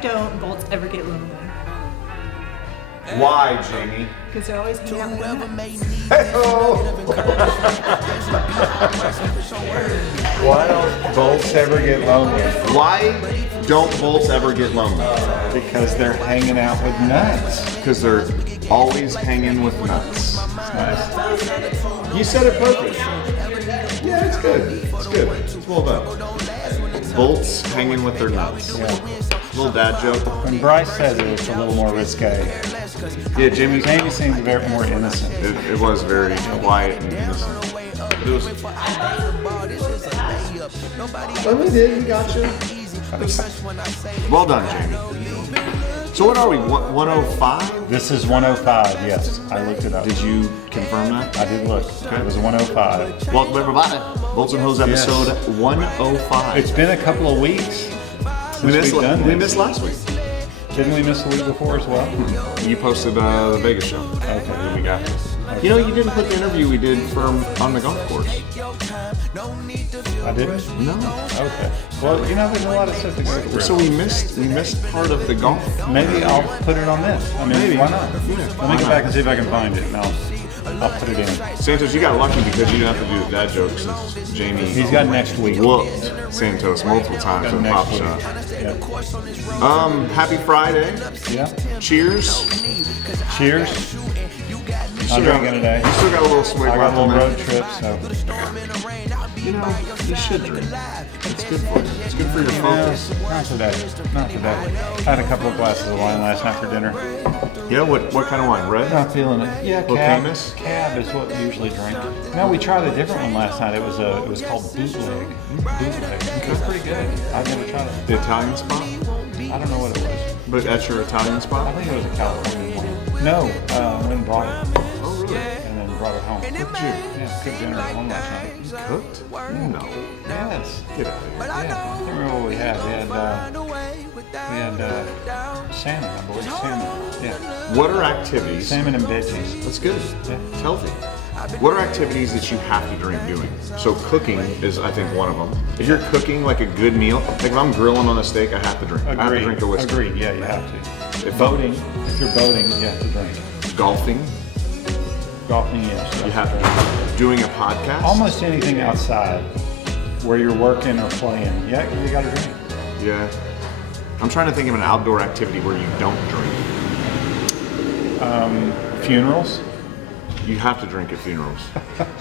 don't bolts ever get lonely? Why, Jamie? Because they're always hanging out with Why don't bolts ever get lonely? Why don't bolts ever get lonely? Because they're hanging out with nuts. Because they're always hanging with nuts. Nice. You said it perfect. Yeah, it's good. It's good. It's well done. Bolts hanging with their nuts. Yeah. Little dad joke. When Bryce said it, it's a little more risque. Yeah, Jamie seemed very more innocent. It was very quiet and innocent. It was. Let me did. You gotcha. Well done, Jamie. So what are we? 105? This is 105. Yes, I looked it up. Did you confirm that? I did look. It was 105. Welcome everybody. Bolts and Hose episode 105. It's been a couple of weeks since we missed last week. Didn't we miss the week before as well? You posted the Vegas show. Okay. Then we got. You know, you didn't put the interview we did on the golf course. I didn't? No. Okay. Well, you know, there's a lot of stuff to go through. So we missed part of the golf. Maybe I'll put it on this. I mean, Maybe. Why not? Yeah. Let me go back and see if I can find it, and I'll put it in. Santos, you got lucky because you didn't have to do the dad joke since Jamie. He's got next week. Whooped Santos multiple times in Pop Shot. Yeah. Happy Friday. Yeah. Cheers. Cheers. I'm drinking today. You still got a little swig I got left a in little there. road trip, so. You know, you should drink. It's good for you. It's good for your focus. Not today. Not today. I had a couple of glasses of wine last night for dinner. Yeah, what kind of wine? Red? Not feeling it. Yeah, Camus? Cab is what we usually drink. No, we tried a different one last night. It was called Bootleg. It was pretty good. I've never tried it. The Italian spot? I don't know what it was. But at your Italian I spot? think it was a California one. No, went and bought it. Oh, really? And then brought it home. Yeah, cooked dinner at home last night. Cooked? No. Yes. Get out of here. Yeah, I can't remember what we had. We had salmon, I believe. Salmon. Yeah. What are activities? Salmon and veggies. That's good. Yeah. It's healthy. What are activities that you have to drink doing? So cooking is, I think, one of them. If you're cooking like a good meal, like if I'm grilling on a steak, I have to drink. I have to drink a whiskey. Agreed. Yeah, you have to. If Boating. If you're boating, you have to drink. Golfing, Golfing, yes. you have to drink. Doing a podcast. Almost anything outside where you're working or playing, yeah, you got to drink. Yeah. I'm trying to think of an outdoor activity where you don't drink. Funerals. You have to drink at funerals.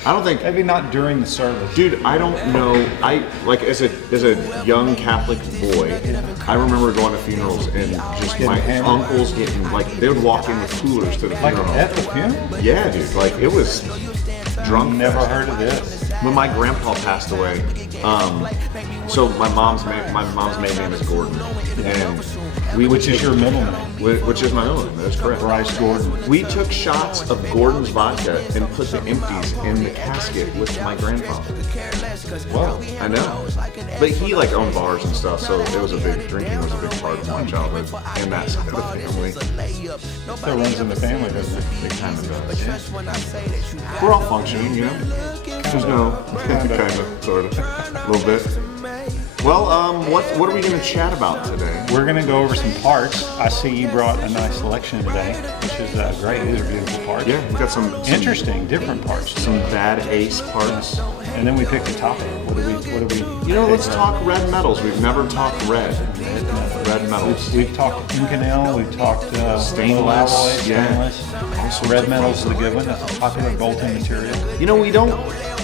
I don't think. Maybe not during the service. Dude, I don't know. I like as a young Catholic boy, I remember going to funerals and just my uncles getting like they would walk in with coolers to the Like funeral. at the funeral? Yeah, dude. Like it was drunk. Never fest. heard of this. When my grandpa passed away, so my mom's maiden name is Gordon, and Which is your middle name? which is my own. That's correct. Bryce Gordon. We took shots of Gordon's vodka and put the empties in the casket with my grandfather. Whoa. I know, but he like owned bars and stuff, so it was drinking was a big part of my childhood and that side of the family. That runs in the family, doesn't it? It kind of does. We're all functioning, you know. There's no kind of, sort of, a little bit. Well, what are we going to chat about today? We're going to go over some parts. I see you brought a nice selection today, which is great. These are beautiful parts. Yeah, we got some Interesting, different parts. some bad ace parts. And then we picked a topic. What do we? You know, let's talk red metals. We've never talked red metals. We've talked Inconel. We've talked Stainless, alloy, yeah. stainless. Red metals is a good one. That's a popular bolting material. You know,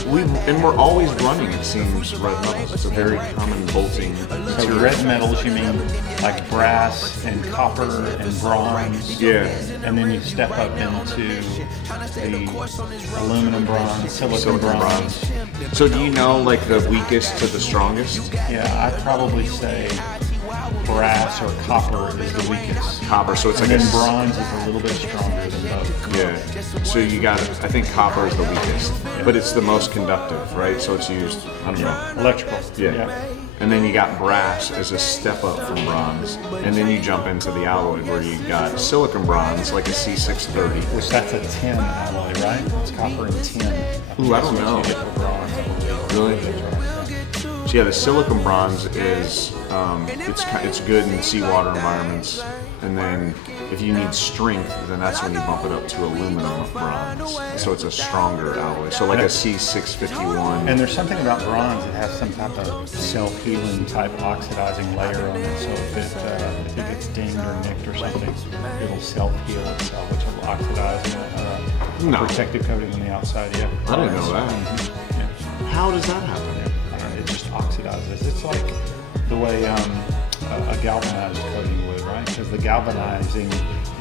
we're always running, it seems, red metals. It's a very common bolting So material. red metals, you mean like brass and copper and bronze. Yeah. And then you step up into the aluminum bronze, silicon bronze. So do you know like the weakest to the strongest? Yeah, I'd probably say brass or copper is the weakest. Copper, so it's And like then bronze is a little bit stronger than both. Yeah. So you got, I think copper is the weakest, but it's the most conductive, right? So it's used, I don't know. Electrical. Yeah. And then you got brass as a step up from bronze. And then you jump into the alloy where you got silicon bronze, like a C630. Which that's a tin alloy, right? It's copper and tin. Ooh, I don't know. You get the bronze. Really? So yeah, the silicon bronze is it's good in seawater environments, and then if you need strength, then that's when you bump it up to aluminum bronze. So it's a stronger alloy. So like a C651. And there's something about bronze that has some type of self-healing type oxidizing layer on it. So if it gets dinged or nicked or something, it'll self-heal itself, which will oxidize a protective coating on the outside. Yeah, I didn't know that. Yeah. How does that happen? It just oxidizes. It's like the way a galvanized coating would, right? Because the galvanizing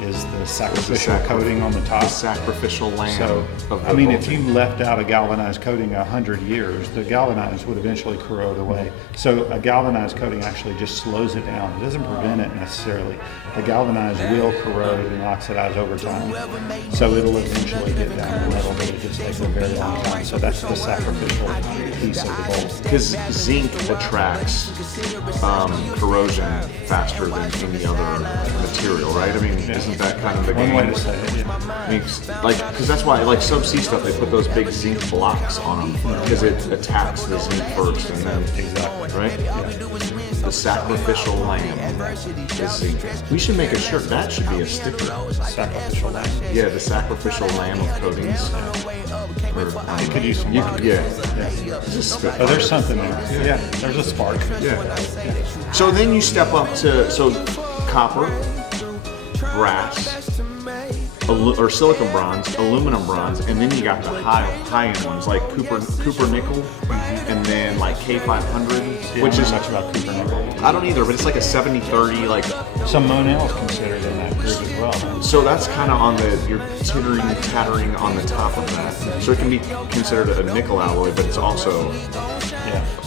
is the sacrificial coating on the top. The sacrificial lamb. So, I mean, if you left out a galvanized coating 100 years, the galvanized would eventually corrode away. So a galvanized coating actually just slows it down. It doesn't prevent it necessarily. The galvanized will corrode and oxidize over time. So it'll eventually get down to metal, but it just takes a very long time. So that's the sacrificial piece of the bolt. Because zinc attracts corrosion faster than any other material, right? I mean, isn't that kind of the game? One way to say it, yeah. I mean, like, because that's why, like subsea stuff, they put those big zinc blocks on them because it attacks the zinc first, and then right? Yeah. The sacrificial lamb is zinc. We should make a shirt. That should be a sticker. Sacrificial lamb. Yeah, the sacrificial lamb of coatings. Or, you could use some. Yeah. Just oh, there's something there. Yeah, there's a spark. Yeah. So then you step up to copper, brass, or silicon bronze, aluminum bronze, and then you got the high end ones like Cooper nickel, and then like K500, which is much about Cooper nickel. I don't either, but it's like a 70-30 like. Some Monel is considered in that group as well. So that's kind of on you're tattering on the top of that. So it can be considered a nickel alloy, but it's also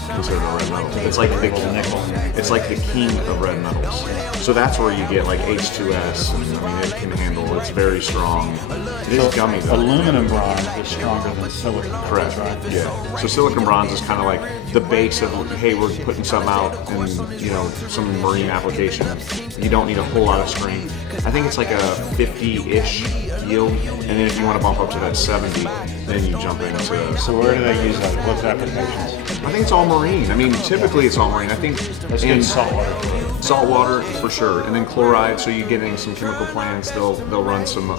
considered a red metal. It's like the nickel. It's like the king of red metals. So that's where you get like H2S, and I mean it can handle. It's very strong. It is gummy though. Aluminum bronze is stronger than silicon. Correct. Right? Yeah. So silicon bronze is kind of like the base of hey, we're putting something out in some marine application. You don't need a whole lot of strength. I think it's like a 50-ish yield, and then if you want to bump up to that 70, then you jump into. So where do they use that? What applications? I think it's all marine. I mean, typically it's all marine. I think in saltwater. Saltwater for sure, and then chloride. So you get in some chemical plants. They'll run some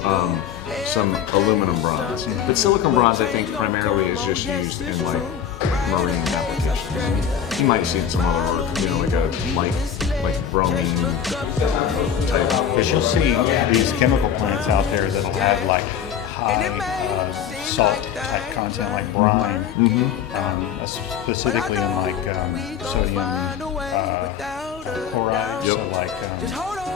aluminum bronze, but silicon bronze I think primarily is just used in like marine applications. You might see it in some other work, like a like bromine type. Because you'll see these chemical plants out there that'll have like high salt type content, like brine, specifically in like sodium chloride, so like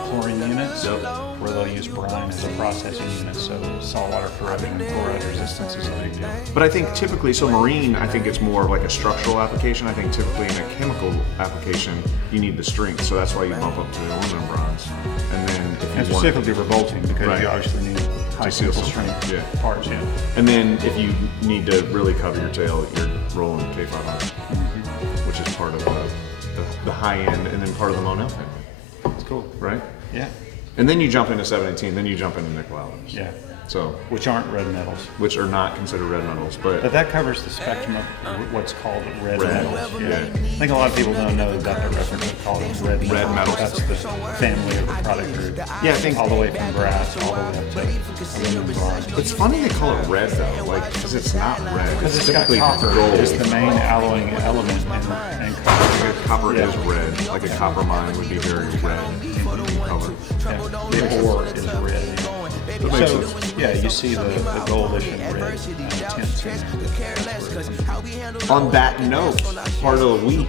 chlorine units, where they'll use brine as a processing unit. So saltwater corrosion and chloride resistance is a big deal. But I think typically, so marine, I think it's more of like a structural application. I think typically in a chemical application, you need the strength, so that's why you bump up to the aluminum bronze. And then if you specifically revolting, because you obviously need high tensile strength parts. Yeah. And then if you need to really cover your tail, you're rolling K500, which is part of the high end, and then part of the Monel family. That's cool, right? Yeah. And then you jump into 718, then you jump into nickel alloys. Yeah. So which aren't red metals. Which are not considered red metals, but that covers the spectrum of what's called red metals. Yeah. I think a lot of people don't know about the reference of calling them red metals. That's the family of the product group. Yeah, I think all the way from brass all the way up to aluminum bronze. It's funny they call it red though, like because it's not red. Because it's got copper. Gold. It's the main alloying element, and copper. Copper is red. Like a copper mine would be very red in color. Yeah. The ore is red. So, you see the goldish and red tints in there. On that note, part of the week,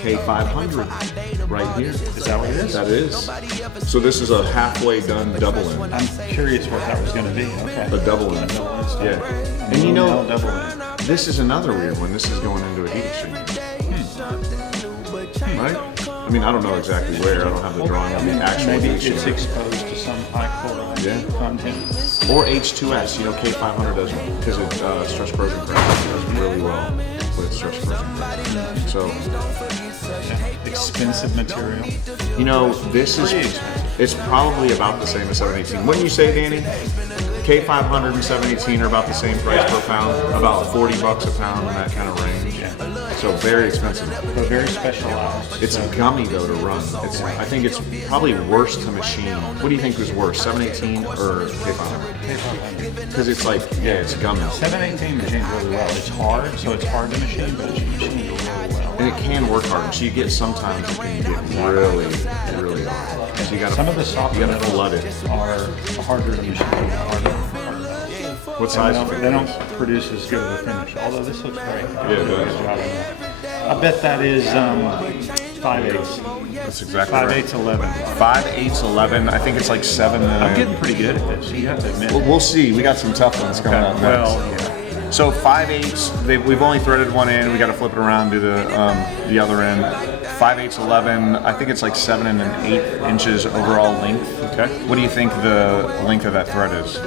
K500, right here. Is that what it is? That is. So this is a halfway done double in. I'm curious what that was going to be. Okay. A double in. Yeah. And this is another weird one. This is going into a heat exchanger. Right? I mean, I don't know exactly where. I don't have the drawing of the actual maybe heat exchanger. It's exposed to some high chloride content. Or H2S. K500 does because it stress corrosion protection does really well with stress corrosion protection. So expensive material. This is it's probably about the same as 718. Wouldn't you say, Danny? K500 and 718 are about the same price per pound, about $40 a pound in that kind of range. Yeah. So very expensive. But very specialized. It's gummy though to run. I think it's probably worse to machine. What do you think was worse, 718 or K500? Because it's like, yeah, it's gummy. 718 machines really well. It's hard, so it's hard to machine, but it machines really well. And it can work hard. So you get sometimes it can get really, really hard. So you gotta, some of the softer you gotta flood it. are harder to machine. What size? They don't produce as good of a finish. Although this looks great. Yeah, it does. I bet that is 5/8. That's exactly right. 5/8 11. 5/8 11. I think it's like 7 million. I'm getting pretty good at this. You have to admit. We'll see. We got some tough ones coming up next. Well, yeah. So 5/8. We've only threaded one end. We got to flip it around, do the other end. 5/8 11. I think it's like 7 1/8 inches overall length. Okay. What do you think the length of that thread is?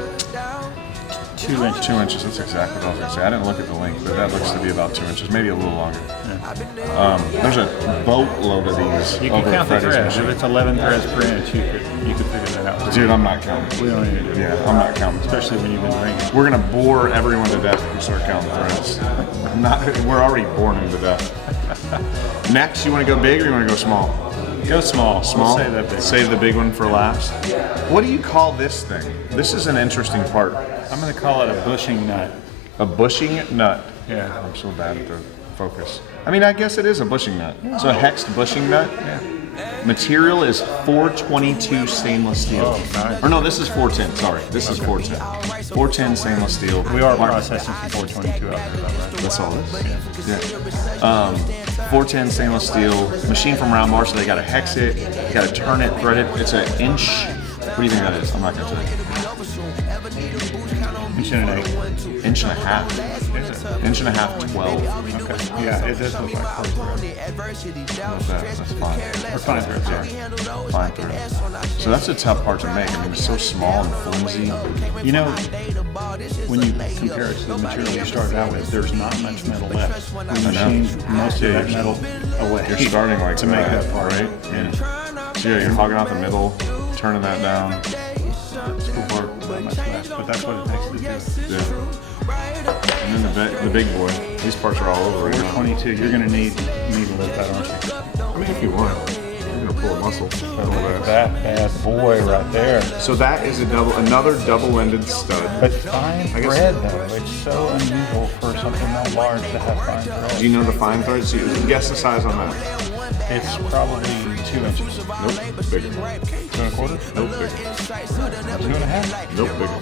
2 inches. 2 inches. That's exactly what I was going to say. I didn't look at the length, but that looks to be about 2 inches, maybe a little longer. There's a boatload of these. You can over count the Freddie's threads. machine. If it's 11 threads per inch, you could figure that out. Dude, I'm not counting. We don't need to do Yeah, I'm not counting. especially when you've been ringing. We're gonna bore everyone to death if we start counting threads. We're already boring them to death. Next, you want to go big or you want to go small? Go small. Small. We'll say that big. Save the big one for last. What do you call this thing? This is an interesting part. I'm going to call it a bushing nut. A bushing nut. Yeah. I'm so bad at the focus. I mean, I guess it is a bushing nut. So a hexed bushing nut. Yeah. Material is 422 stainless steel. Oh, nice. Or no, this is 410. Sorry, this is 410. 410 stainless steel. We are processing some 422 out there, right? That's all this? Yeah. 410 stainless steel, machine from round bar, so they gotta hex it, you gotta turn it, thread it. It's an inch. What do you think that is? I'm not gonna tell you. Inch and an eighth. Inch and a half. Is it? Inch and a half, 12. Okay. Yeah, it does look like close thread. That's fine. Or fine thread, sorry. Fine thread. So that's a tough part to make. I mean, it's so small and flimsy. You know, when you compare it to the material you started out with, there's not much metal left. We machined most of that metal away. You're starting like to make that part, right? Yeah. So yeah, you're hogging out the middle, turning that down. School part, not much left, but that's what it takes to do. Yeah. And then the big boy. These parts are all over right now. 22. You're going to need me to lift that, aren't you? I mean, if you want, you're gonna pull a muscle. That bad boy right there. So that is another double-ended stud. But fine I guess- thread, though, it's so unusual for something that large to have fine thread. Do you know the fine thread? So you guess the size on that. It's probably 2 inches. Nope, bigger. 2 1/4? Nope, bigger. 2 1/2? Nope, bigger.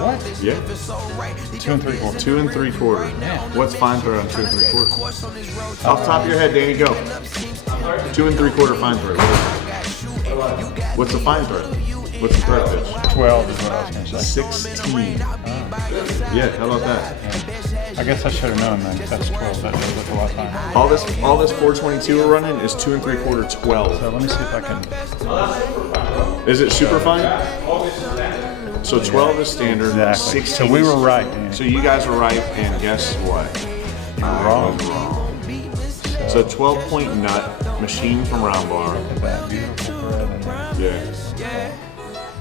What? Yeah, 2 3/4. 2 3/4. Yeah. What's fine thread on 2 3/4? Off the top of your head, Danny, go. 2 3/4 fine thread. What's the fine thread? What's the thread pitch? 12 is what I was going to say. 16. Yeah, how about that? I guess I should have known then, 'cause that's 12. That does look a lot finer. All this 422 we're running is 2 3/4 12. So let me see if I can. Is it super fine? So 12 is standard. Exactly. 16 So we is- were right, Danny. So you guys were right, and guess what? You were wrong. I was wrong. So 12-point nut, machine from round bar. Look at that beautiful thread in there. Yeah.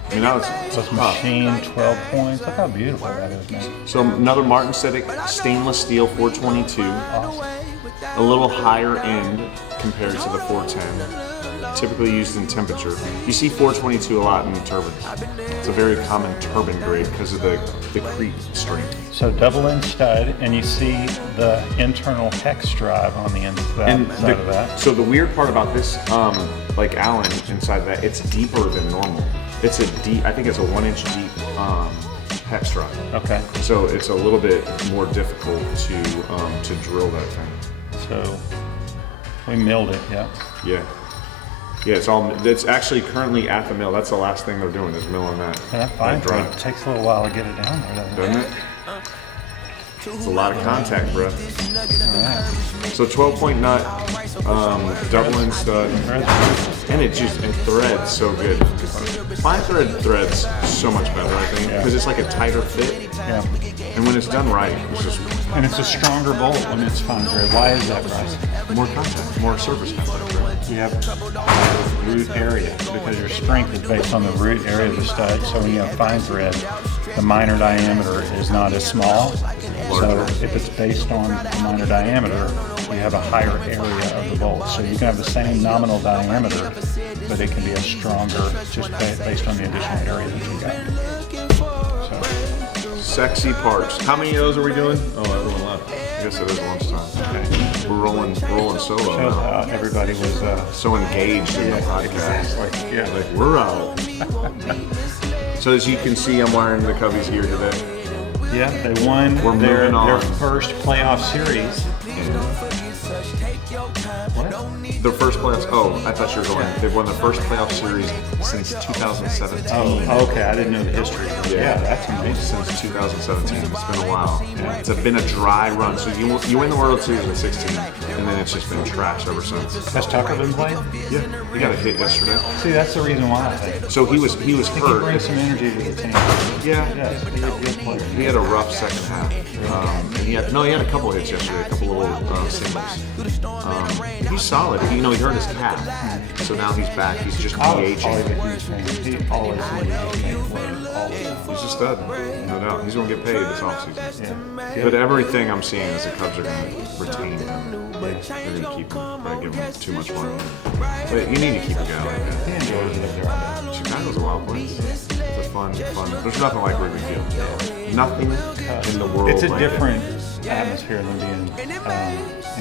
I mean, that was So it's machine 12 points. Look how beautiful that is, man. So another Martin Sedgwick stainless steel 422, Awesome. a little higher end compared to the 410, typically used in temperature. You see 422 a lot in turbines. It's a very common turbine grade because of the creep strength. So double end stud, and you see the internal hex drive on the end of that side of that. So the weird part about this, like Allen inside that, it's deeper than normal. It's a deep, I think it's a 1 inch deep hex drive. Okay. So it's a little bit more difficult to drill that thing. So we milled it, yeah. Yeah. Yeah, it's actually currently at the mill. That's the last thing they're doing is milling that. And that fine thread drive. takes a little while to get it down there, doesn't it? Doesn't it? It's a lot of contact, bro. Yeah. So 12-point nut, double end stud, and it threads so good. Fine thread threads so much better, I think, because it's like a tighter fit. Yeah. And when it's done right, it's just And it's a stronger bolt when it's fine thread. Why is that, Bryce? more contact, more surface contact. Right? You have root area because your strength is based on the root area of the stud. So when you have fine thread, the minor diameter is not as small. So if it's based on the minor diameter, you have a higher area of the bolt. So you can have the same nominal diameter, but it can be a stronger just based on the additional area that you got. So. Sexy parts. How many of those are we doing? Oh, everyone left. I guess it is lunchtime. Okay. We're rolling solo Shows now. how everybody was So engaged in the podcast. exactly. Yeah. Like, we're out. So as you can see, I'm wearing the Cubbies here today. Yeah, they won We're their moving on. first playoff series. The first playoffs. Oh, I thought you were going. They've won the first playoff series since 2017. Oh, okay. I didn't know the history. Yeah, that's amazing. Since 2017. It's been a while. Yeah. It's been a dry run. So you win the World Series in 16, and then it's just been trash ever since. Has Tucker been playing? Yeah, he got a hit yesterday. See, that's the reason why I think. So he was I think he hurt. brings some energy to the team. Yeah. Yes, he's a good player. He had a rough second half. And he had a couple hits yesterday, a couple little singles. He's solid. He hurt his calf, so now he's back. He's just DHing. He always He's a stud, no doubt. He's going to get paid this offseason. Yeah. But everything I'm seeing is the Cubs are going to retain him. They're going to keep him. Probably give him too much money. But you need to keep a guy like that. He enjoys it up there all day. Chicago's a wild place. It's a fun. There's nothing like Wrigley Field. Nothing in the world. It's a like different atmosphere than being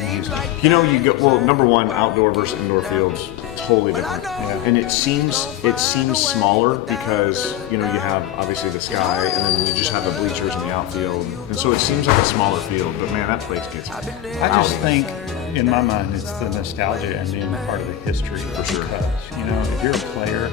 in Houston. Well, number one, outdoor versus indoor fields, totally different. Yeah. And it seems smaller because you have obviously the sky, and then you just have the bleachers in the outfield, and so it seems like a smaller field. But man, that place gets. I just think, in my mind, it's the nostalgia and being part of the history for sure. Because if you're a player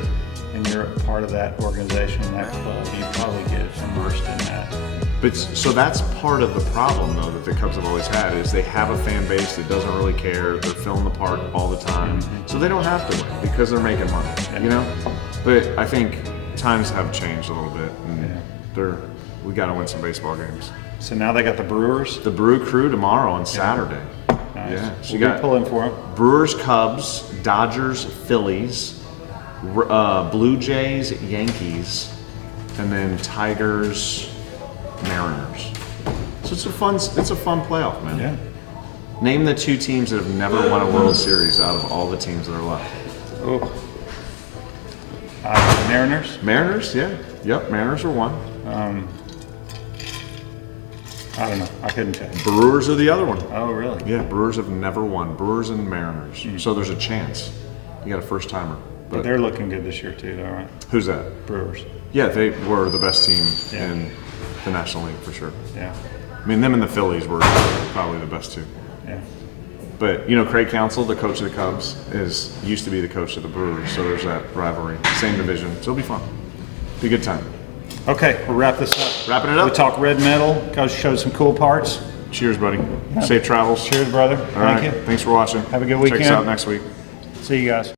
and you're a part of that organization, that club, you probably get immersed in that. But so that's part of the problem, though, that the Cubs have always had is they have a fan base that doesn't really care. They're filling the park all the time, so they don't have to win because they're making money. But I think times have changed a little bit, and we got to win some baseball games. So now they got the Brewers. The Brew Crew tomorrow on Saturday. Nice. Yeah, so you We'll got be pulling for them. Brewers, Cubs, Dodgers, Phillies, Blue Jays, Yankees, and then Tigers, Mariners. So it's a fun playoff, man. Yeah. Name the two teams that have never won a World Series out of all the teams that are left. Oh. Mariners. Mariners, yeah. Yep, Mariners are one. I don't know. I couldn't tell you. Brewers are the other one. Oh, really? Yeah, Brewers have never won. Brewers and Mariners. So there's a chance. You got a first timer. But they're looking good this year too, though, right? Who's that? Brewers. Yeah, they were the best team in the National League for sure. Yeah. I mean, them and the Phillies were probably the best two. Yeah. But Craig Counsell, the coach of the Cubs, used to be the coach of the Brewers, so there's that rivalry. Same division, so it'll be fun. Be a good time. Okay, we'll wrap this up. Wrapping it up. We talk red metal. Go show some cool parts. Cheers, buddy. Safe travels. Cheers, brother. All right. Thank you. Thanks for watching. Have a good weekend. Check us out next week. See you guys.